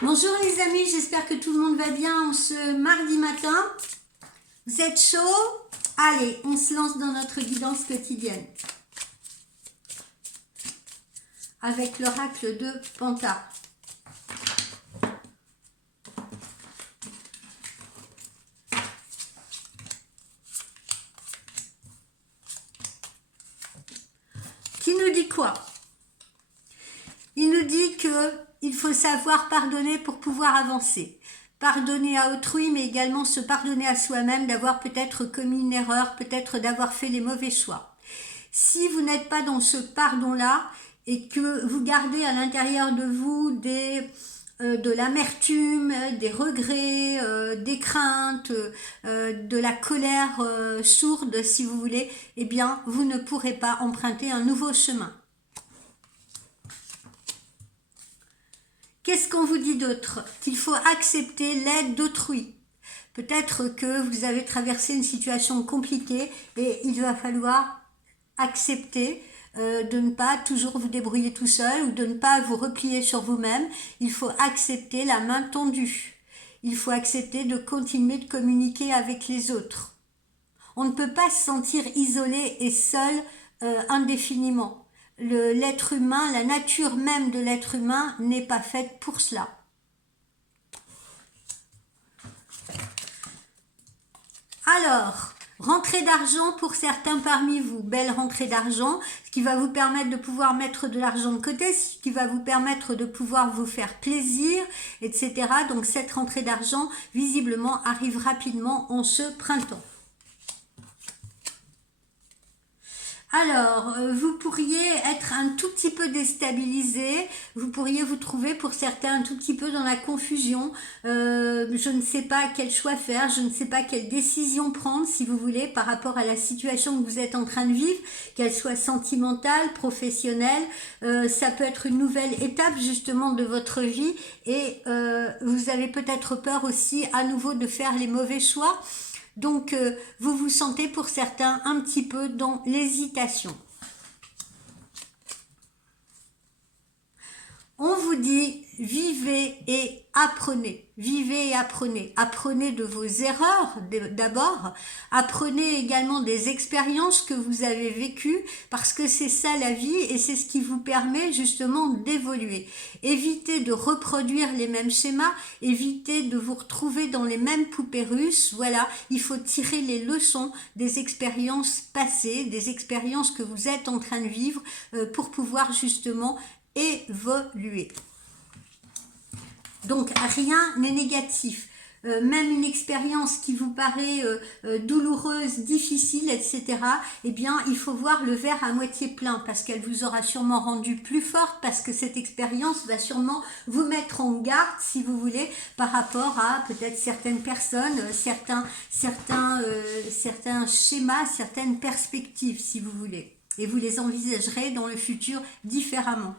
Bonjour les amis, j'espère que tout le monde va bien en ce mardi matin. Vous êtes chaud? Allez, on se lance dans notre guidance quotidienne. Avec l'oracle de Panta. Qui nous dit quoi? Il nous dit qu'il faut savoir pardonner pour pouvoir avancer. Pardonner à autrui, mais également se pardonner à soi-même d'avoir peut-être commis une erreur, peut-être d'avoir fait les mauvais choix. Si vous n'êtes pas dans ce pardon-là et que vous gardez à l'intérieur de vous de l'amertume, des regrets, des craintes, de la colère sourde, si vous voulez, eh bien, vous ne pourrez pas emprunter un nouveau chemin. Qu'est-ce qu'on vous dit d'autre? Qu'il faut accepter l'aide d'autrui. Peut-être que vous avez traversé une situation compliquée et il va falloir accepter de ne pas toujours vous débrouiller tout seul ou de ne pas vous replier sur vous-même. Il faut accepter la main tendue. Il faut accepter de continuer de communiquer avec les autres. On ne peut pas se sentir isolé et seul indéfiniment. L'être humain, la nature même de l'être humain n'est pas faite pour cela. Alors, rentrée d'argent pour certains parmi vous, belle rentrée d'argent, ce qui va vous permettre de pouvoir mettre de l'argent de côté, ce qui va vous permettre de pouvoir vous faire plaisir, etc. Donc cette rentrée d'argent, visiblement, arrive rapidement en ce printemps. Alors, vous pourriez être un tout petit peu déstabilisé, vous pourriez vous trouver pour certains un tout petit peu dans la confusion, je ne sais pas quel choix faire, je ne sais pas quelle décision prendre si vous voulez par rapport à la situation que vous êtes en train de vivre, qu'elle soit sentimentale, professionnelle, ça peut être une nouvelle étape justement de votre vie et vous avez peut-être peur aussi à nouveau de faire les mauvais choix. Donc, vous vous sentez pour certains un petit peu dans l'hésitation. On vous dit, vivez et apprenez. Vivez et apprenez. Apprenez de vos erreurs d'abord. Apprenez également des expériences que vous avez vécues parce que c'est ça la vie et c'est ce qui vous permet justement d'évoluer. Évitez de reproduire les mêmes schémas. Évitez de vous retrouver dans les mêmes poupées russes. Voilà, il faut tirer les leçons des expériences passées, des expériences que vous êtes en train de vivre pour pouvoir justement évoluer. Donc rien n'est négatif. Même une expérience qui vous paraît douloureuse, difficile, etc., eh bien, il faut voir le verre à moitié plein parce qu'elle vous aura sûrement rendu plus forte parce que cette expérience va sûrement vous mettre en garde, si vous voulez, par rapport à peut-être certaines personnes, certains schémas, certaines perspectives, si vous voulez. Et vous les envisagerez dans le futur différemment.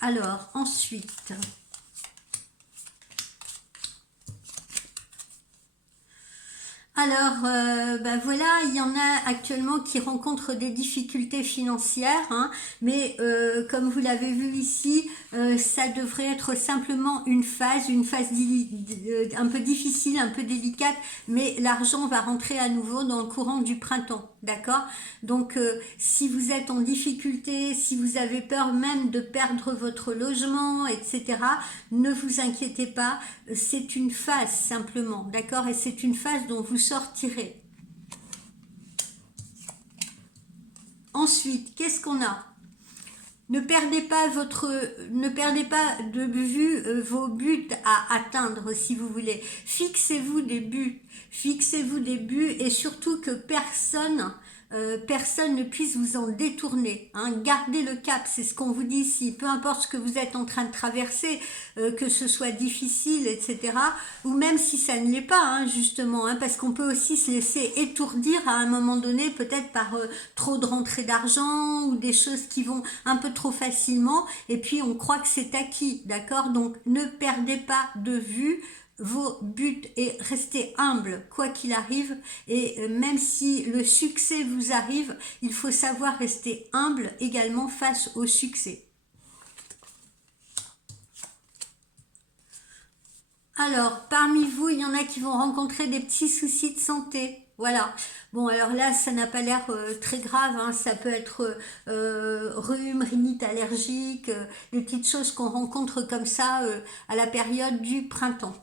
Alors, ensuite, voilà, il y en a actuellement qui rencontrent des difficultés financières, hein, mais comme vous l'avez vu ici, ça devrait être simplement une phase un peu difficile, un peu délicate, mais l'argent va rentrer à nouveau dans le courant du printemps, d'accord? Donc, si vous êtes en difficulté, si vous avez peur même de perdre votre logement, etc., ne vous inquiétez pas, c'est une phase simplement, d'accord? Et c'est une phase dont vous sortirez. Ensuite, qu'est-ce qu'on a? Ne perdez pas de vue vos buts à atteindre, si vous voulez. Fixez-vous des buts et surtout que personne ne puisse vous en détourner, hein. Gardez le cap, c'est ce qu'on vous dit ici, peu importe ce que vous êtes en train de traverser, que ce soit difficile, etc., ou même si ça ne l'est pas, hein, justement, hein, parce qu'on peut aussi se laisser étourdir à un moment donné, peut-être par trop de rentrées d'argent, ou des choses qui vont un peu trop facilement, et puis on croit que c'est acquis, d'accord? Donc ne perdez pas de vue vos buts et restez humble quoi qu'il arrive, et même si le succès vous arrive, il faut savoir rester humble également face au succès. Alors, parmi vous, il y en a qui vont rencontrer des petits soucis de santé. Voilà. Bon, alors là, ça n'a pas l'air très grave, hein. Ça peut être rhume, rhinite allergique, des petites choses qu'on rencontre comme ça à la période du printemps.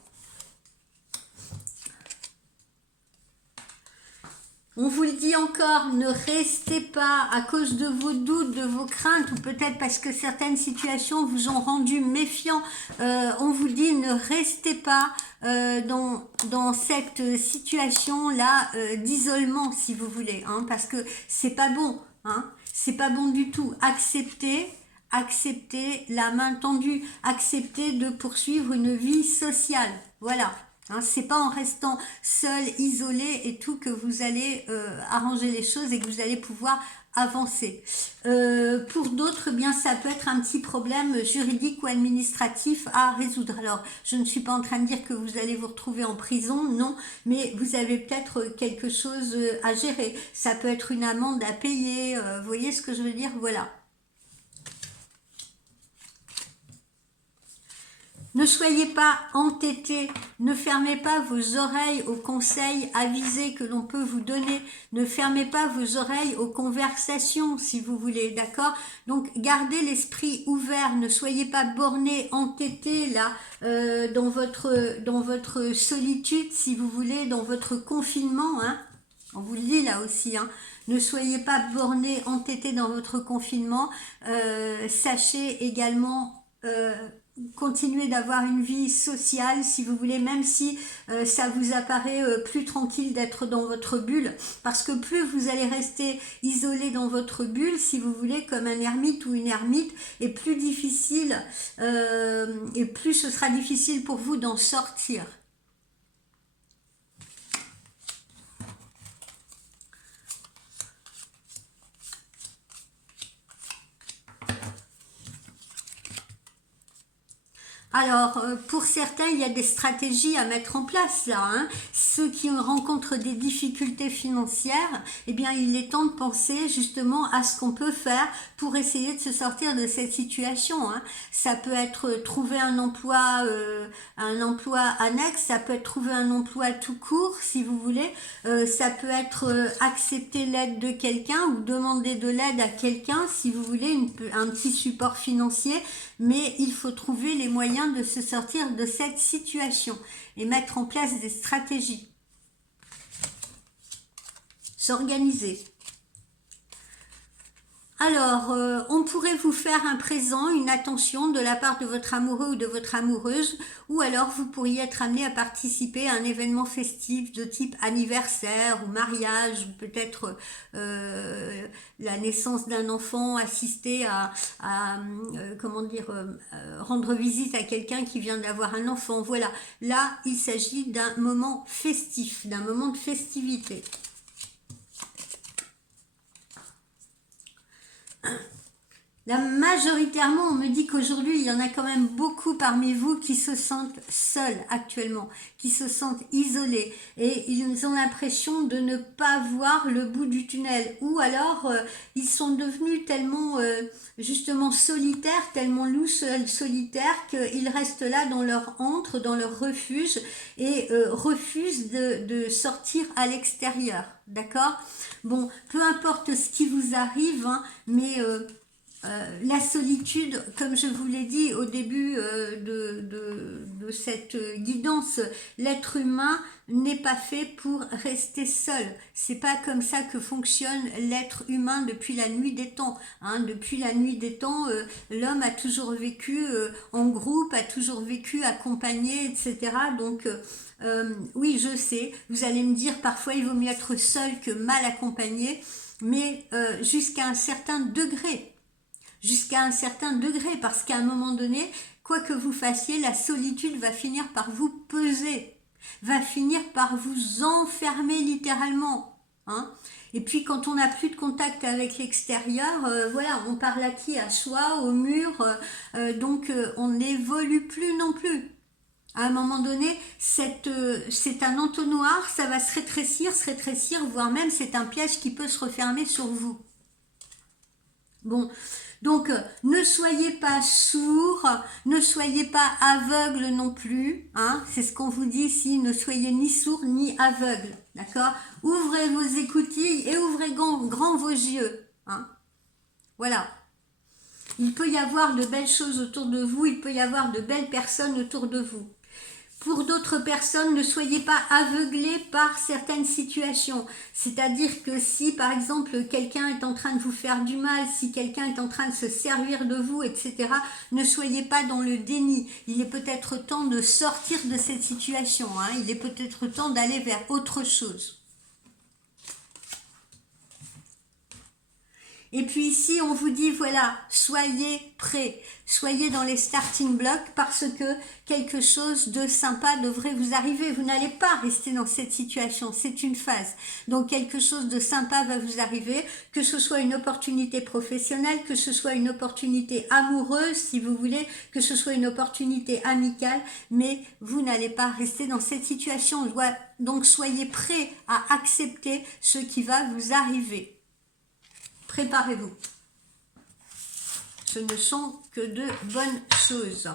On vous le dit encore, ne restez pas à cause de vos doutes, de vos craintes, ou peut-être parce que certaines situations vous ont rendu méfiant. On vous dit, ne restez pas dans cette situation-là d'isolement, si vous voulez, hein, parce que c'est pas bon, hein, c'est pas bon du tout. Acceptez la main tendue, acceptez de poursuivre une vie sociale. Voilà. Hein, c'est pas en restant seul, isolé et tout que vous allez arranger les choses et que vous allez pouvoir avancer. Pour d'autres, eh bien ça peut être un petit problème juridique ou administratif à résoudre. Alors, je ne suis pas en train de dire que vous allez vous retrouver en prison, non, mais vous avez peut-être quelque chose à gérer. Ça peut être une amende à payer, vous voyez ce que je veux dire? Voilà. Ne soyez pas entêtés, ne fermez pas vos oreilles aux conseils avisés que l'on peut vous donner, ne fermez pas vos oreilles aux conversations si vous voulez, d'accord? Donc gardez l'esprit ouvert, ne soyez pas bornés, entêtés là dans votre solitude si vous voulez, dans votre confinement, hein. On vous le dit là aussi, hein. Ne soyez pas bornés, entêtés dans votre confinement, sachez également... continuer d'avoir une vie sociale si vous voulez, même si ça vous apparaît plus tranquille d'être dans votre bulle, parce que plus vous allez rester isolé dans votre bulle, si vous voulez, comme un ermite ou une ermite, et plus difficile et plus ce sera difficile pour vous d'en sortir. Alors, pour certains, il y a des stratégies à mettre en place là, hein. Ceux qui rencontrent des difficultés financières, eh bien, il est temps de penser justement à ce qu'on peut faire pour essayer de se sortir de cette situation, hein. Ça peut être trouver un emploi annexe, ça peut être trouver un emploi tout court, si vous voulez. Ça peut être accepter l'aide de quelqu'un ou demander de l'aide à quelqu'un, si vous voulez, un petit support financier. Mais il faut trouver les moyens de se sortir de cette situation et mettre en place des stratégies. S'organiser. Alors, on pourrait vous faire un présent, une attention de la part de votre amoureux ou de votre amoureuse, ou alors vous pourriez être amené à participer à un événement festif de type anniversaire ou mariage, ou peut-être la naissance d'un enfant, assister comment dire, rendre visite à quelqu'un qui vient d'avoir un enfant. Voilà, là, il s'agit d'un moment festif, d'un moment de festivité. Là, majoritairement, on me dit qu'aujourd'hui, il y en a quand même beaucoup parmi vous qui se sentent seuls actuellement, qui se sentent isolés et ils ont l'impression de ne pas voir le bout du tunnel, ou alors ils sont devenus tellement justement solitaires, tellement loups solitaires qu'ils restent là dans leur antre, dans leur refuge et refusent de sortir à l'extérieur, d'accord? Bon, peu importe ce qui vous arrive, hein, mais... la solitude, comme je vous l'ai dit au début de cette guidance, l'être humain n'est pas fait pour rester seul. C'est pas comme ça que fonctionne l'être humain depuis la nuit des temps, hein. Depuis la nuit des temps, l'homme a toujours vécu en groupe, a toujours vécu accompagné, etc. Donc oui, je sais, vous allez me dire parfois il vaut mieux être seul que mal accompagné, mais jusqu'à un certain degré. Jusqu'à un certain degré, parce qu'à un moment donné, quoi que vous fassiez, la solitude va finir par vous peser, va finir par vous enfermer littéralement, hein. Et puis quand on n'a plus de contact avec l'extérieur, voilà, on parle à qui? À soi, au mur, donc on n'évolue plus non plus. À un moment donné, c'est un entonnoir, ça va se rétrécir, voire même c'est un piège qui peut se refermer sur vous. Bon, Donc, ne soyez pas sourds, ne soyez pas aveugles non plus, hein, c'est ce qu'on vous dit ici, ne soyez ni sourds ni aveugles, d'accord? Ouvrez vos écoutilles et ouvrez grand vos yeux, hein, voilà. Il peut y avoir de belles choses autour de vous, il peut y avoir de belles personnes autour de vous. Pour d'autres personnes, ne soyez pas aveuglés par certaines situations. C'est-à-dire que si, par exemple, quelqu'un est en train de vous faire du mal, si quelqu'un est en train de se servir de vous, etc., ne soyez pas dans le déni. Il est peut-être temps de sortir de cette situation, hein. Il est peut-être temps d'aller vers autre chose. Et puis ici, on vous dit, voilà, soyez prêts, soyez dans les starting blocks parce que quelque chose de sympa devrait vous arriver. Vous n'allez pas rester dans cette situation, c'est une phase. Donc quelque chose de sympa va vous arriver, que ce soit une opportunité professionnelle, que ce soit une opportunité amoureuse, si vous voulez, que ce soit une opportunité amicale, mais vous n'allez pas rester dans cette situation. Donc soyez prêts à accepter ce qui va vous arriver. Préparez-vous. Ce ne sont que de bonnes choses.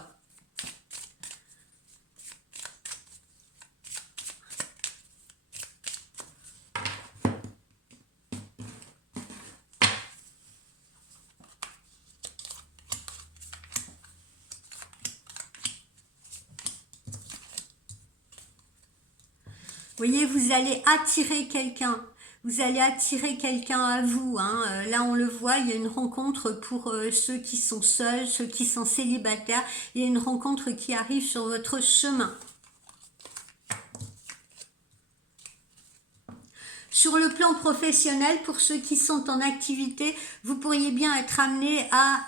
Vous voyez, vous allez attirer quelqu'un. Vous allez attirer quelqu'un à vous, hein. Là, on le voit, il y a une rencontre pour ceux qui sont seuls, ceux qui sont célibataires. Il y a une rencontre qui arrive sur votre chemin. Sur le plan professionnel, pour ceux qui sont en activité, vous pourriez bien être amené à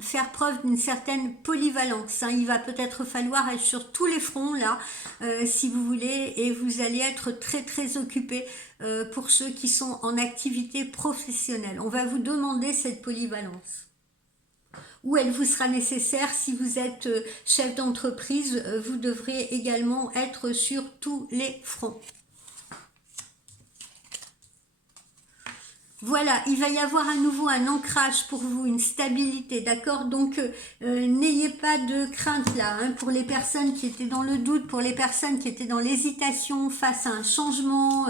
faire preuve d'une certaine polyvalence, hein. Il va peut-être falloir être sur tous les fronts là, si vous voulez, et vous allez être très très occupé pour ceux qui sont en activité professionnelle. On va vous demander cette polyvalence. Ou elle vous sera nécessaire si vous êtes chef d'entreprise, vous devrez également être sur tous les fronts. Voilà, il va y avoir à nouveau un ancrage pour vous, une stabilité, d'accord? Donc, n'ayez pas de crainte là, hein, pour les personnes qui étaient dans le doute, pour les personnes qui étaient dans l'hésitation face à un changement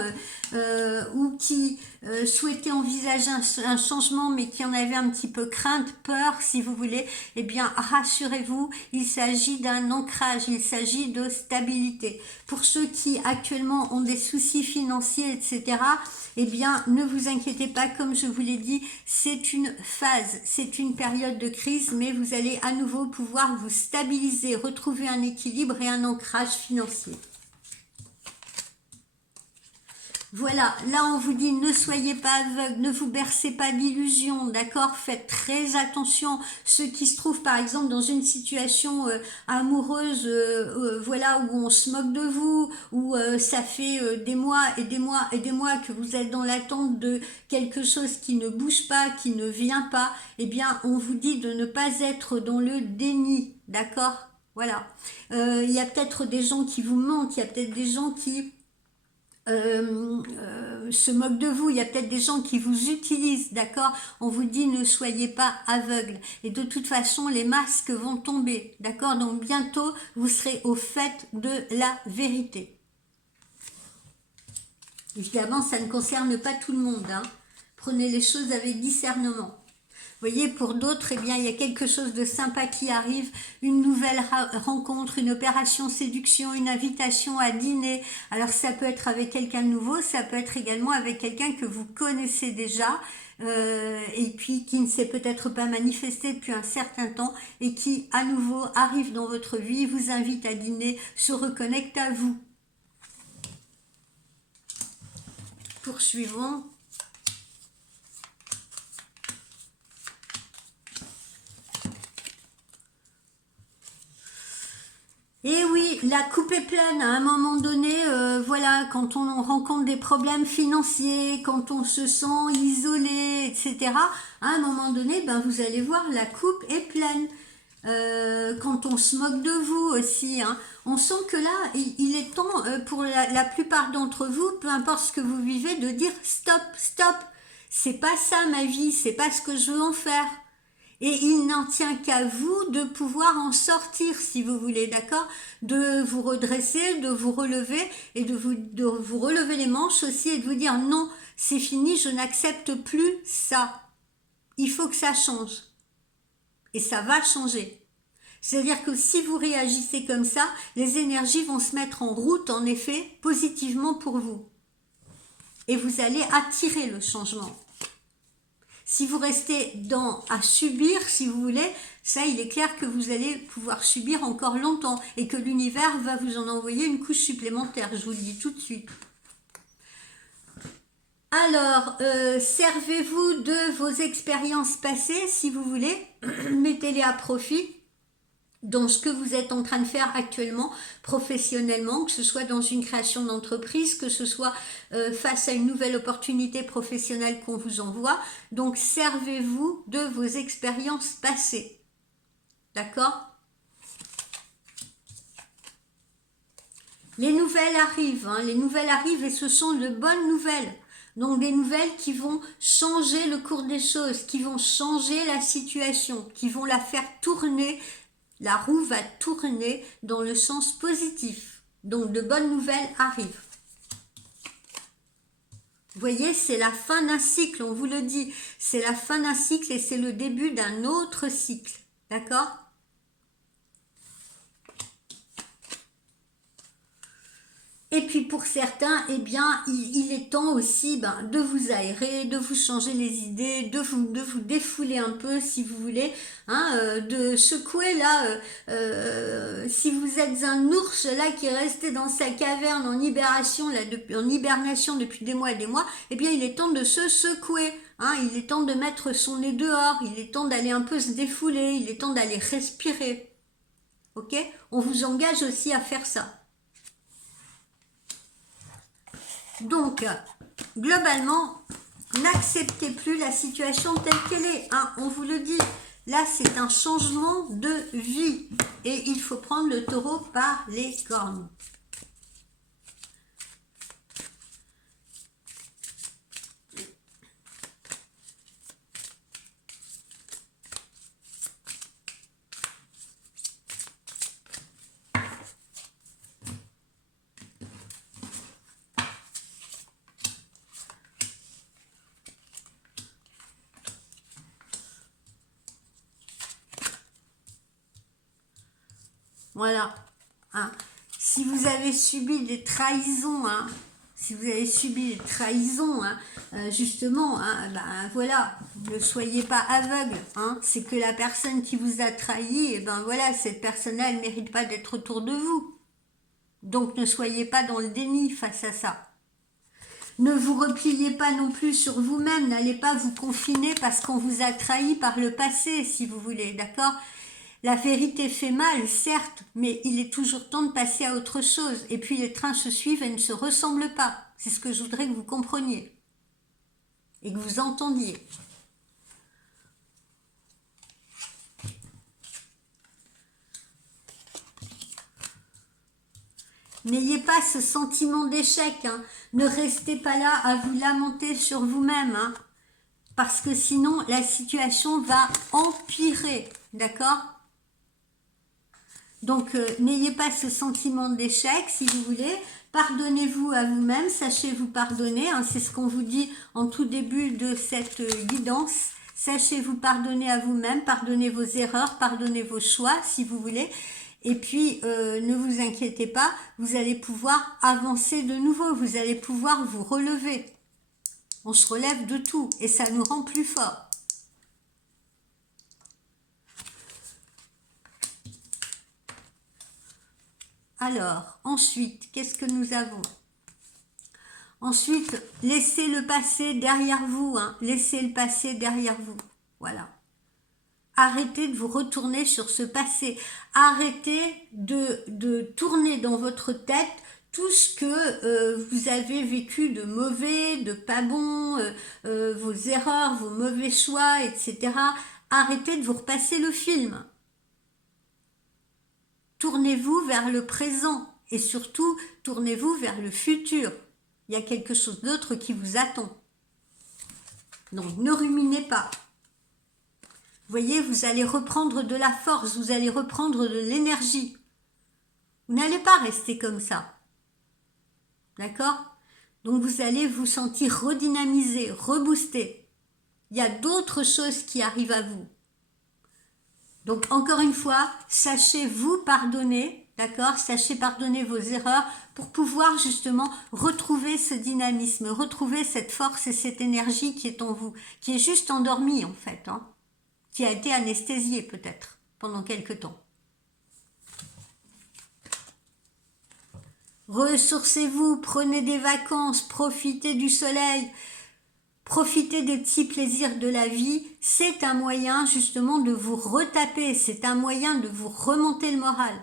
ou qui souhaitaient envisager un changement mais qui en avaient un petit peu crainte, peur si vous voulez, eh bien rassurez-vous, il s'agit d'un ancrage, il s'agit de stabilité. Pour ceux qui actuellement ont des soucis financiers, etc., eh bien, ne vous inquiétez pas, comme je vous l'ai dit, c'est une phase, c'est une période de crise, mais vous allez à nouveau pouvoir vous stabiliser, retrouver un équilibre et un ancrage financier. Voilà, là on vous dit ne soyez pas aveugles, ne vous bercez pas d'illusions, d'accord? Faites très attention, ceux qui se trouvent par exemple dans une situation amoureuse, voilà, où on se moque de vous, où ça fait des mois et des mois et des mois que vous êtes dans l'attente de quelque chose qui ne bouge pas, qui ne vient pas, eh bien on vous dit de ne pas être dans le déni, d'accord? Voilà, il y a peut-être des gens qui vous mentent, il y a peut-être des gens qui se moquent de vous, il y a peut-être des gens qui vous utilisent, d'accord? On vous dit ne soyez pas aveugles, et de toute façon les masques vont tomber, d'accord? Donc bientôt vous serez au fait de la vérité. Évidemment ça ne concerne pas tout le monde, hein. Prenez les choses avec discernement. Vous voyez, pour d'autres, eh bien, il y a quelque chose de sympa qui arrive, une nouvelle rencontre, une opération séduction, une invitation à dîner. Alors, ça peut être avec quelqu'un de nouveau, ça peut être également avec quelqu'un que vous connaissez déjà, et puis qui ne s'est peut-être pas manifesté depuis un certain temps, et qui, à nouveau, arrive dans votre vie, vous invite à dîner, se reconnecte à vous. Poursuivons. Et oui, la coupe est pleine. À un moment donné, voilà, quand on rencontre des problèmes financiers, quand on se sent isolé, etc., à un moment donné, ben, vous allez voir, la coupe est pleine. Quand on se moque de vous aussi, hein, on sent que là, il est temps pour la plupart d'entre vous, peu importe ce que vous vivez, de dire stop, stop. C'est pas ça ma vie, c'est pas ce que je veux en faire. Et il n'en tient qu'à vous de pouvoir en sortir, si vous voulez, d'accord? De vous redresser, de vous relever et de vous relever les manches aussi et de vous dire non, c'est fini, je n'accepte plus ça. Il faut que ça change. Et ça va changer. C'est-à-dire que si vous réagissez comme ça, les énergies vont se mettre en route, en effet, positivement pour vous. Et vous allez attirer le changement. Si vous restez à subir, si vous voulez, ça, il est clair que vous allez pouvoir subir encore longtemps et que l'univers va vous en envoyer une couche supplémentaire, je vous le dis tout de suite. Alors, servez-vous de vos expériences passées, si vous voulez, mettez-les à profit dans ce que vous êtes en train de faire actuellement, professionnellement, que ce soit dans une création d'entreprise, que ce soit face à une nouvelle opportunité professionnelle qu'on vous envoie. Donc, servez-vous de vos expériences passées. D'accord ? Les nouvelles arrivent, hein, les nouvelles arrivent et ce sont de bonnes nouvelles. Donc des nouvelles qui vont changer le cours des choses, qui vont changer la situation, qui vont la faire tourner. La roue va tourner dans le sens positif. Donc de bonnes nouvelles arrivent. Vous voyez, c'est la fin d'un cycle, on vous le dit. C'est la fin d'un cycle et c'est le début d'un autre cycle. D'accord ? Et puis pour certains, eh bien, il est temps aussi de vous aérer, de vous changer les idées, de vous défouler un peu si vous voulez, hein, de secouer là, si vous êtes un ours là qui est resté dans sa caverne en hibernation, depuis des mois et des mois, eh bien il est temps de se secouer. Hein, il est temps de mettre son nez dehors, il est temps d'aller un peu se défouler, il est temps d'aller respirer. Ok ? On vous engage aussi à faire ça. Donc, globalement, n'acceptez plus la situation telle qu'elle est. Hein, on vous le dit, là, c'est un changement de vie. Et il faut prendre le taureau par les cornes. Voilà. Hein. Si vous avez subi des trahisons, hein, justement, hein, voilà, ne soyez pas aveugle. Hein, c'est que la personne qui vous a trahi, et voilà, cette personne-là, elle ne mérite pas d'être autour de vous. Donc ne soyez pas dans le déni face à ça. Ne vous repliez pas non plus sur vous-même, n'allez pas vous confiner parce qu'on vous a trahi par le passé, si vous voulez, d'accord ? La vérité fait mal, certes, mais il est toujours temps de passer à autre chose. Et puis les trains se suivent et ne se ressemblent pas. C'est ce que je voudrais que vous compreniez et que vous entendiez. N'ayez pas ce sentiment d'échec. Hein. Ne restez pas là à vous lamenter sur vous-même. Hein, parce que sinon, la situation va empirer. D'accord ? Donc, n'ayez pas ce sentiment d'échec, si vous voulez. Pardonnez-vous à vous-même, sachez vous pardonner. Hein, c'est ce qu'on vous dit en tout début de cette guidance. Sachez vous pardonner à vous-même, pardonnez vos erreurs, pardonnez vos choix, si vous voulez. Et puis, ne vous inquiétez pas, vous allez pouvoir avancer de nouveau. Vous allez pouvoir vous relever. On se relève de tout et ça nous rend plus forts. Alors, ensuite, qu'est-ce que nous avons? Ensuite, laissez le passé derrière vous. Hein. Laissez le passé derrière vous. Voilà. Arrêtez de vous retourner sur ce passé. Arrêtez de tourner dans votre tête tout ce que vous avez vécu de mauvais, de pas bon, vos erreurs, vos mauvais choix, etc. Arrêtez de vous repasser le film. Tournez-vous vers le présent et surtout, tournez-vous vers le futur. Il y a quelque chose d'autre qui vous attend. Donc, ne ruminez pas. voyez, vous allez reprendre de la force, vous allez reprendre de l'énergie. Vous n'allez pas rester comme ça. D'accord? Donc vous allez vous sentir redynamisé, reboosté. Il y a d'autres choses qui arrivent à vous. Donc encore une fois, sachez vous pardonner, d'accord? Sachez pardonner vos erreurs pour pouvoir justement retrouver ce dynamisme, retrouver cette force et cette énergie qui est en vous, qui est juste endormie en fait, hein, qui a été anesthésiée peut-être pendant quelque temps. Ressourcez-vous, prenez des vacances, profitez du soleil, profitez des petits plaisirs de la vie. C'est un moyen justement de vous retaper, c'est un moyen de vous remonter le moral.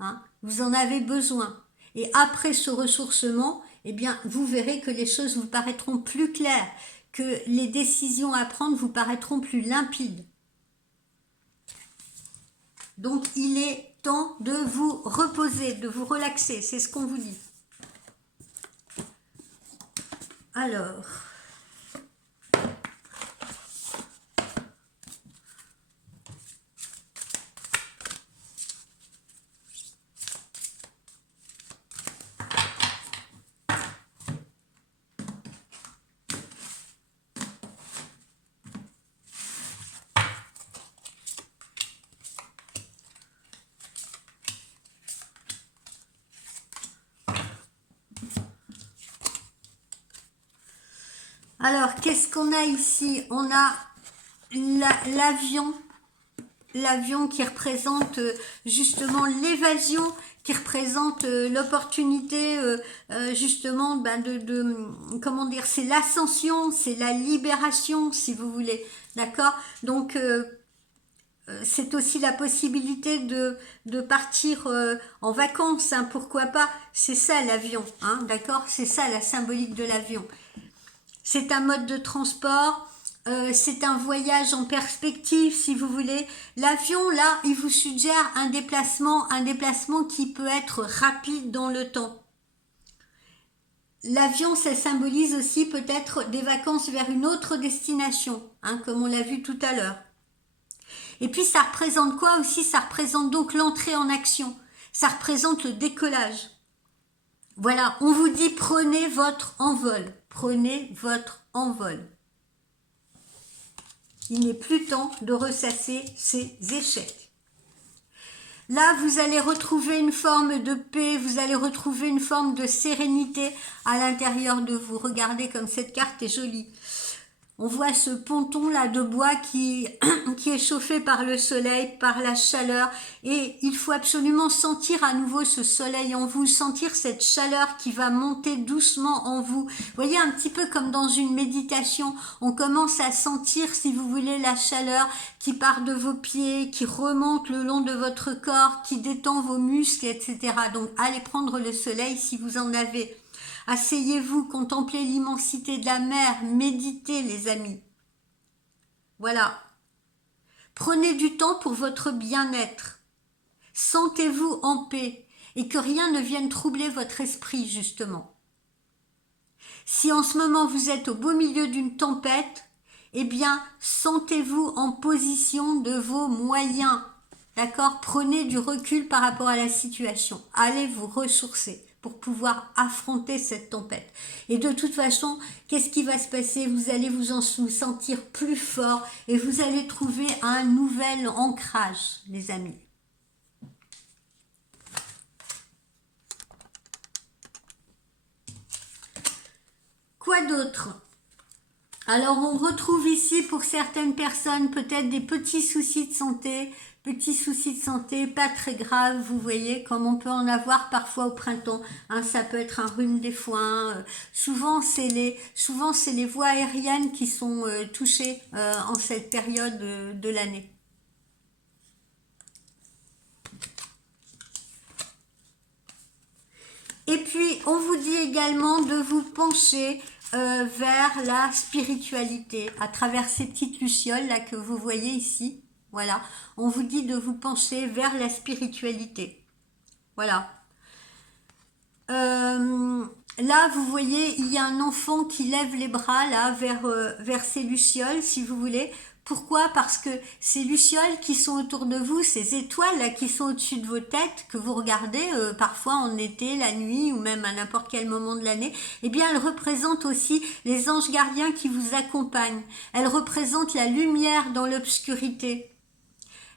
Hein, vous en avez besoin. Et après ce ressourcement, eh bien, vous verrez que les choses vous paraîtront plus claires, que les décisions à prendre vous paraîtront plus limpides. Donc, il est temps de vous reposer, de vous relaxer. C'est ce qu'on vous dit. Alors... Alors, qu'est-ce qu'on a ici? On a l'avion, l'avion qui représente justement l'évasion, qui représente l'opportunité justement comment dire, c'est l'ascension, c'est la libération si vous voulez, d'accord? Donc c'est aussi la possibilité de partir en vacances, hein, pourquoi pas? C'est ça l'avion, hein, d'accord? C'est ça la symbolique de l'avion. C'est un mode de transport, c'est un voyage en perspective si vous voulez. L'avion là, il vous suggère un déplacement qui peut être rapide dans le temps. L'avion, ça symbolise aussi peut-être des vacances vers une autre destination, hein, comme on l'a vu tout à l'heure. Et puis ça représente quoi aussi? Ça représente donc l'entrée en action, ça représente le décollage. Voilà, on vous dit prenez votre envol. Prenez votre envol. Il n'est plus temps de ressasser ces échecs. Là, vous allez retrouver une forme de paix, vous allez retrouver une forme de sérénité à l'intérieur de vous. Regardez comme cette carte est jolie. On voit ce ponton là de bois qui est chauffé par le soleil, par la chaleur, et il faut absolument sentir à nouveau ce soleil en vous, sentir cette chaleur qui va monter doucement en vous. Vous voyez, un petit peu comme dans une méditation, on commence à sentir, si vous voulez, la chaleur qui part de vos pieds, qui remonte le long de votre corps, qui détend vos muscles, etc. Donc allez prendre le soleil si vous en avez. Asseyez-vous, contemplez l'immensité de la mer, méditez les amis. Voilà. Prenez du temps pour votre bien-être. Sentez-vous en paix et que rien ne vienne troubler votre esprit justement. Si en ce moment vous êtes au beau milieu d'une tempête, eh bien sentez-vous en position de vos moyens. D'accord? Prenez du recul par rapport à la situation. Allez vous ressourcer pour pouvoir affronter cette tempête. Et de toute façon, qu'est-ce qui va se passer? Vous allez vous sentir plus fort et vous allez trouver un nouvel ancrage, les amis. Quoi d'autre? Alors, on retrouve ici pour certaines personnes peut-être des petits soucis de santé, pas très graves, vous voyez, comme on peut en avoir parfois au printemps. Hein, ça peut être un rhume des foins. Souvent, c'est les voies aériennes qui sont touchées en cette période de l'année. Et puis, on vous dit également de vous pencher vers la spiritualité à travers ces petites lucioles là que vous voyez ici. Voilà, on vous dit de vous pencher vers la spiritualité. Voilà. Là, vous voyez, il y a un enfant qui lève les bras là vers ces lucioles, si vous voulez, Pourquoi? Parce que ces lucioles qui sont autour de vous, ces étoiles là qui sont au-dessus de vos têtes, que vous regardez parfois en été, la nuit ou même à n'importe quel moment de l'année, eh bien elles représentent aussi les anges gardiens qui vous accompagnent. Elles représentent la lumière dans l'obscurité.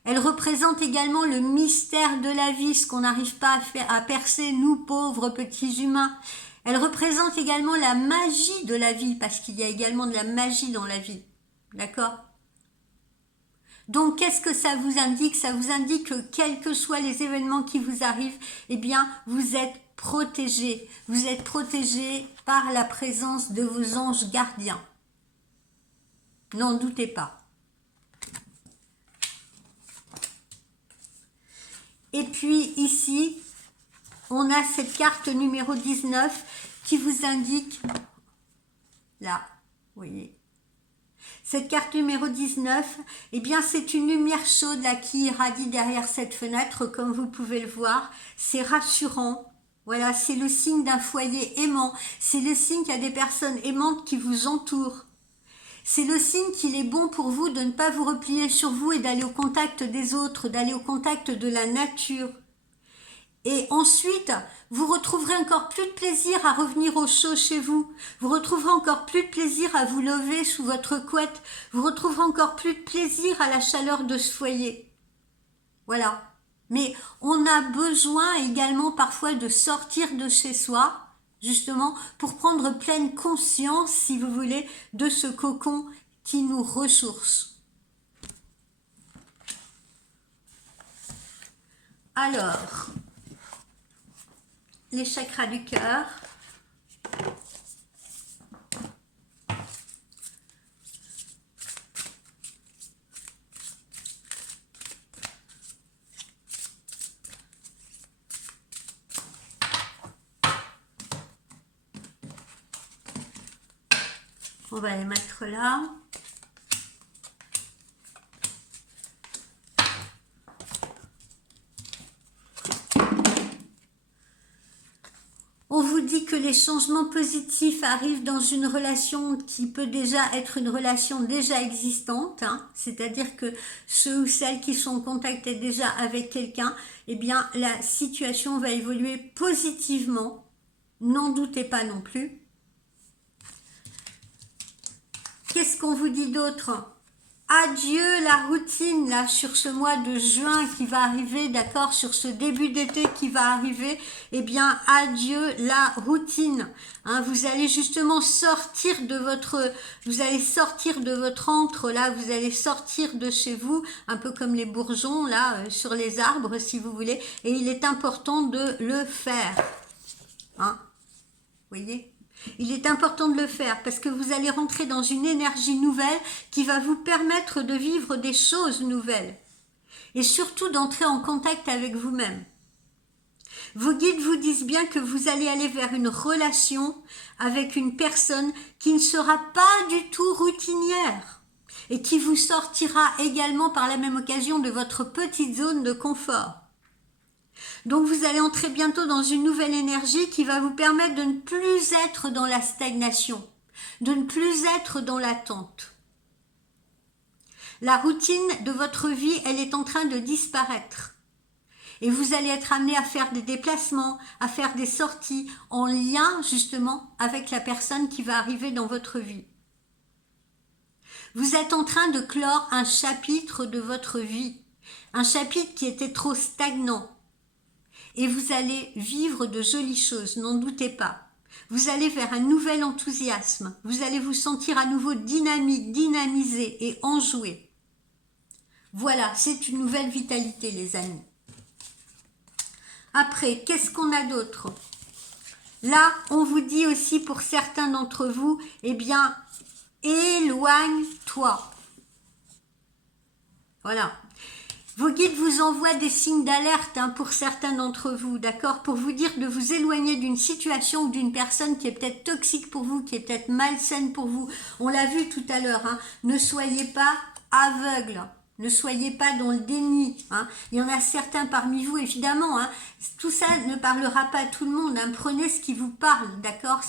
Elles représentent également le mystère de la vie, ce qu'on n'arrive pas à percer, nous pauvres petits humains. Elles représentent également la magie de la vie, parce qu'il y a également de la magie dans la vie. D'accord ? Donc, qu'est-ce que ça vous indique? Ça vous indique que quels que soient les événements qui vous arrivent, eh bien, vous êtes protégés. Vous êtes protégés par la présence de vos anges gardiens. N'en doutez pas. Et puis, ici, on a cette carte numéro 19 qui vous indique, là, vous voyez, cette carte numéro 19, eh bien c'est une lumière chaude là qui irradie derrière cette fenêtre, comme vous pouvez le voir. C'est rassurant. Voilà, c'est le signe d'un foyer aimant. C'est le signe qu'il y a des personnes aimantes qui vous entourent. C'est le signe qu'il est bon pour vous de ne pas vous replier sur vous et d'aller au contact des autres, d'aller au contact de la nature. Et ensuite, vous retrouverez encore plus de plaisir à revenir au chaud chez vous. Vous retrouverez encore plus de plaisir à vous lever sous votre couette. Vous retrouverez encore plus de plaisir à la chaleur de ce foyer. Voilà. Mais on a besoin également parfois de sortir de chez soi, justement, pour prendre pleine conscience, si vous voulez, de ce cocon qui nous ressource. Alors, les chakras du cœur. On va les mettre là. On vous dit que les changements positifs arrivent dans une relation qui peut déjà être une relation déjà existante, hein. C'est-à-dire que ceux ou celles qui sont en contact déjà avec quelqu'un, eh bien la situation va évoluer positivement. N'en doutez pas non plus. Qu'est-ce qu'on vous dit d'autre? Adieu la routine là sur ce mois de juin qui va arriver, d'accord, sur ce début d'été qui va arriver, eh bien adieu la routine, hein, vous allez justement sortir de votre, antre là, vous allez sortir de chez vous, un peu comme les bourgeons là sur les arbres si vous voulez, et il est important de le faire, hein, vous voyez. Il est important de le faire parce que vous allez rentrer dans une énergie nouvelle qui va vous permettre de vivre des choses nouvelles et surtout d'entrer en contact avec vous-même. Vos guides vous disent bien que vous allez aller vers une relation avec une personne qui ne sera pas du tout routinière et qui vous sortira également par la même occasion de votre petite zone de confort. Donc vous allez entrer bientôt dans une nouvelle énergie qui va vous permettre de ne plus être dans la stagnation, de ne plus être dans l'attente. La routine de votre vie, elle est en train de disparaître. Et vous allez être amené à faire des déplacements, à faire des sorties en lien justement avec la personne qui va arriver dans votre vie. Vous êtes en train de clore un chapitre de votre vie, un chapitre qui était trop stagnant. Et vous allez vivre de jolies choses, n'en doutez pas. Vous allez vers un nouvel enthousiasme. Vous allez vous sentir à nouveau dynamique, dynamisé et enjoué. Voilà, c'est une nouvelle vitalité, les amis. Après, qu'est-ce qu'on a d'autre? Là, on vous dit aussi pour certains d'entre vous, eh bien, éloigne-toi. Voilà. Vos guides vous envoient des signes d'alerte pour certains d'entre vous, d'accord, pour vous dire de vous éloigner d'une situation ou d'une personne qui est peut-être toxique pour vous, qui est peut-être malsaine pour vous. On l'a vu tout à l'heure, hein, ne soyez pas aveugles. Ne soyez pas dans le déni. Hein. Il y en a certains parmi vous, évidemment. Hein. Tout ça ne parlera pas à tout le monde. Hein. Prenez ce qui vous parle, d'accord?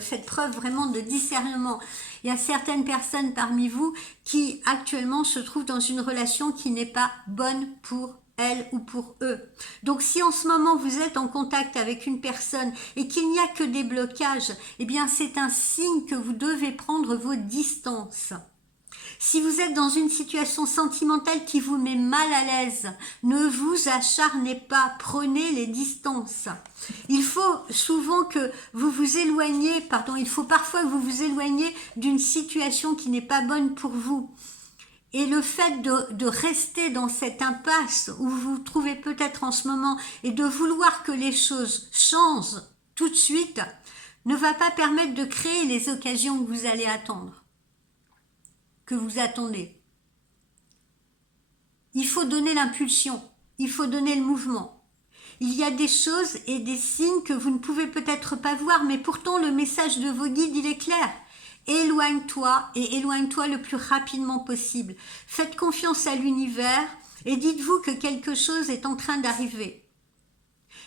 Faites preuve vraiment de discernement. Il y a certaines personnes parmi vous qui actuellement se trouvent dans une relation qui n'est pas bonne pour elle ou pour eux. Donc si en ce moment vous êtes en contact avec une personne et qu'il n'y a que des blocages, eh bien c'est un signe que vous devez prendre vos distances. Si vous êtes dans une situation sentimentale qui vous met mal à l'aise, ne vous acharnez pas, prenez les distances. Il faut parfois que vous vous éloigniez d'une situation qui n'est pas bonne pour vous. Et le fait de rester dans cette impasse où vous vous trouvez peut-être en ce moment et de vouloir que les choses changent tout de suite, ne va pas permettre de créer les occasions que vous allez attendre. Que vous attendez. Il faut donner l'impulsion, il faut donner le mouvement. Il y a des choses et des signes que vous ne pouvez peut-être pas voir, mais pourtant le message de vos guides, il est clair. Éloigne-toi et éloigne-toi le plus rapidement possible. Faites confiance à l'univers et dites-vous que quelque chose est en train d'arriver.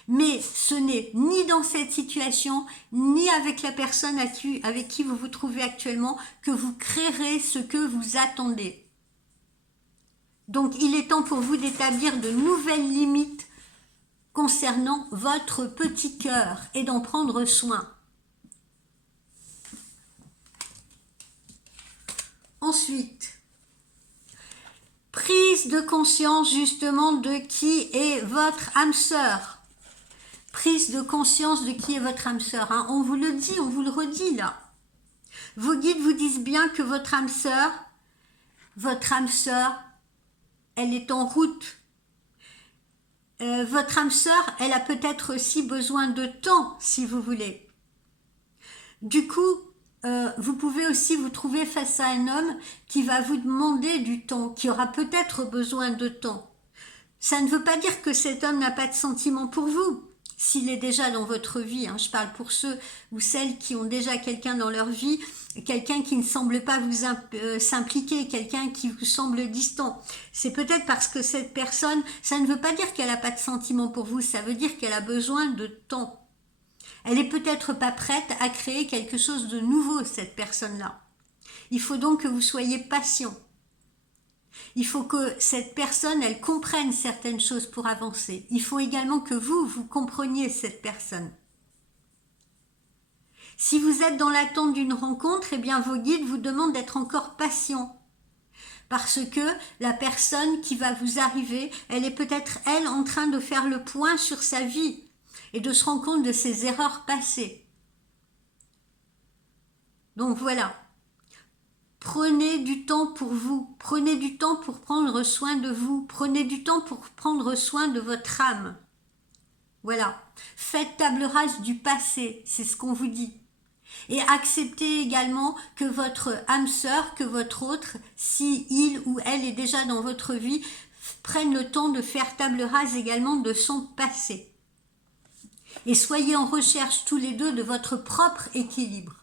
Mais ce n'est ni dans cette situation, ni avec la personne avec qui vous vous trouvez actuellement que vous créerez ce que vous attendez. Donc il est temps pour vous d'établir de nouvelles limites concernant votre petit cœur et d'en prendre soin. Ensuite, prise de conscience justement de qui est votre âme sœur. Prise de conscience de qui est votre âme sœur. Hein. On vous le dit, on vous le redit là. Vos guides vous disent bien que votre âme sœur, elle est en route. Votre âme sœur, elle a peut-être aussi besoin de temps, si vous voulez. Du coup, vous pouvez aussi vous trouver face à un homme qui va vous demander du temps, qui aura peut-être besoin de temps. Ça ne veut pas dire que cet homme n'a pas de sentiment pour vous. S'il est déjà dans votre vie, hein, je parle pour ceux ou celles qui ont déjà quelqu'un dans leur vie, quelqu'un qui ne semble pas vous s'impliquer, quelqu'un qui vous semble distant. C'est peut-être parce que cette personne, ça ne veut pas dire qu'elle n'a pas de sentiment pour vous, ça veut dire qu'elle a besoin de temps. Elle est peut-être pas prête à créer quelque chose de nouveau, cette personne-là. Il faut donc que vous soyez patient. Il faut que cette personne, elle comprenne certaines choses pour avancer. Il faut également que vous compreniez cette personne. Si vous êtes dans l'attente d'une rencontre, eh bien vos guides vous demandent d'être encore patient. Parce que la personne qui va vous arriver, elle est peut-être, elle, en train de faire le point sur sa vie et de se rendre compte de ses erreurs passées. Donc voilà. Prenez du temps pour vous, prenez du temps pour prendre soin de vous, prenez du temps pour prendre soin de votre âme. Voilà, faites table rase du passé, c'est ce qu'on vous dit. Et acceptez également que votre âme sœur, que votre autre, si il ou elle est déjà dans votre vie, prenne le temps de faire table rase également de son passé. Et soyez en recherche tous les deux de votre propre équilibre.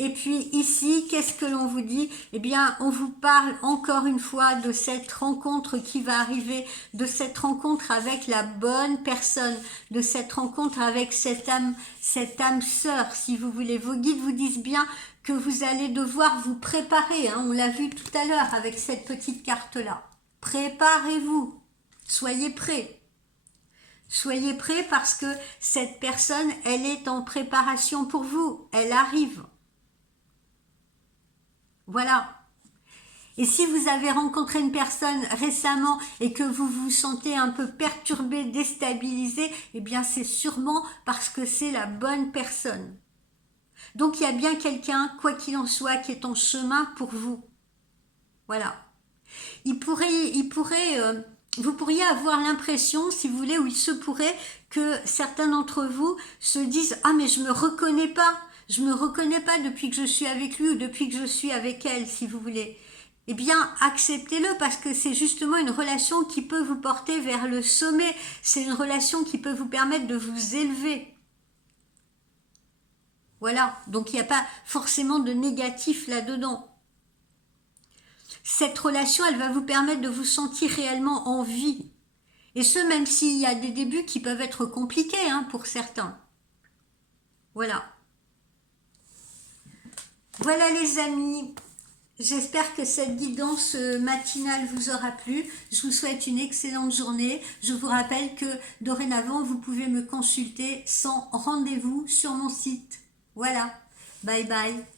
Et puis ici, qu'est-ce que l'on vous dit? Eh bien, on vous parle encore une fois de cette rencontre qui va arriver, de cette rencontre avec la bonne personne, de cette rencontre avec cette âme sœur, si vous voulez. Vos guides vous disent bien que vous allez devoir vous préparer, hein, on l'a vu tout à l'heure avec cette petite carte-là. Préparez-vous, soyez prêts. Soyez prêts parce que cette personne, elle est en préparation pour vous, elle arrive. Voilà. Et si vous avez rencontré une personne récemment et que vous vous sentez un peu perturbé, déstabilisé, eh bien c'est sûrement parce que c'est la bonne personne. Donc il y a bien quelqu'un, quoi qu'il en soit, qui est en chemin pour vous. Voilà. Vous pourriez avoir l'impression, si vous voulez, ou il se pourrait que certains d'entre vous se disent « Ah mais je me reconnais pas ». Je me reconnais pas depuis que je suis avec lui ou depuis que je suis avec elle, si vous voulez. Eh bien, acceptez-le parce que c'est justement une relation qui peut vous porter vers le sommet. C'est une relation qui peut vous permettre de vous élever. Voilà, donc il n'y a pas forcément de négatif là-dedans. Cette relation, elle va vous permettre de vous sentir réellement en vie. Et ce, même s'il y a des débuts qui peuvent être compliqués hein, pour certains. Voilà. Voilà les amis. J'espère que cette guidance matinale vous aura plu. Je vous souhaite une excellente journée. Je vous rappelle que dorénavant, vous pouvez me consulter sans rendez-vous sur mon site. Voilà. Bye bye.